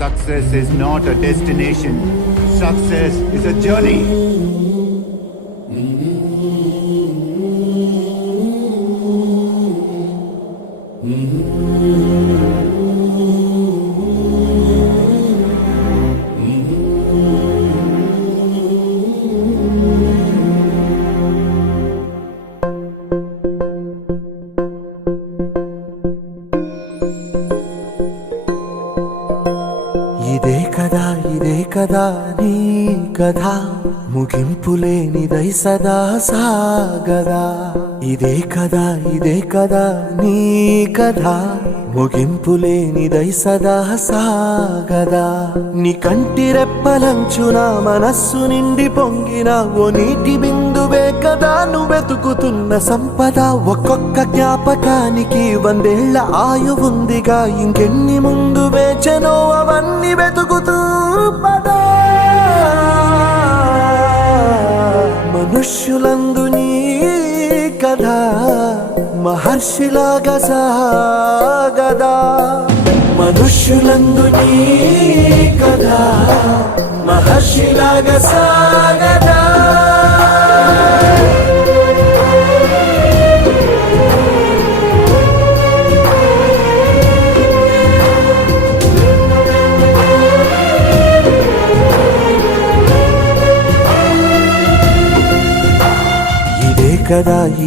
Success is not a destination. Success is a journey. ఇదే కదా నీ కథ ముగింపులేనిదై సదా సాగదా. ఇదే కదా నీ కథ ముగింపులేనిదై సదా సాగదా. నీ కంటి రెప్పలంచున మనస్సు నిండి పొంగిన ఓ నీటి బిందువే కదా నువ్వెతుకుతున్న సంపద. ఒక్కొక్క జ్ఞాపకానికి 100 ఏళ్ల ఆయువుందిగా, ఇంకెన్ని ముందు వేచనో అవన్నీ వెతుకుతూ పదా. మనుష్యులందు నీ కథ మహర్షిలాగా సాగదా. మనుష్యులందు నీ కథ మహర్షిలాగా సాగదా.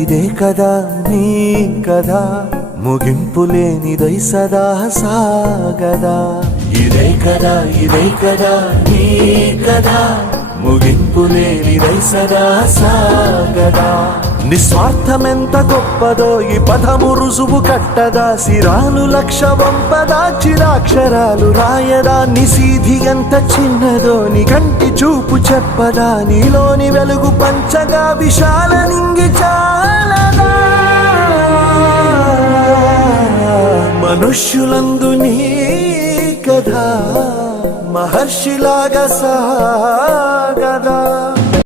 ఇదే కదా నీ కథ ముగింపులేనిదై సదా సాగదా. ఇదే కదా నీ కథ ముగింపులేనిదై సదా సాగదా. నిస్వార్థమెంత గొప్పదో ఈ పదము రుజువు కట్టదా. సిరాలు లక్ష వంపదా, చిరాక్షరాలు రాయదా. నిశీధి ఎంత చిన్నదో నీ కంటి చూపు చెప్పదా. నీలోని వెలుగు పంచగా విశాల నింగి చాలదా. మనుష్యులందు నీ కథ మహర్షిలాగా సాగదా.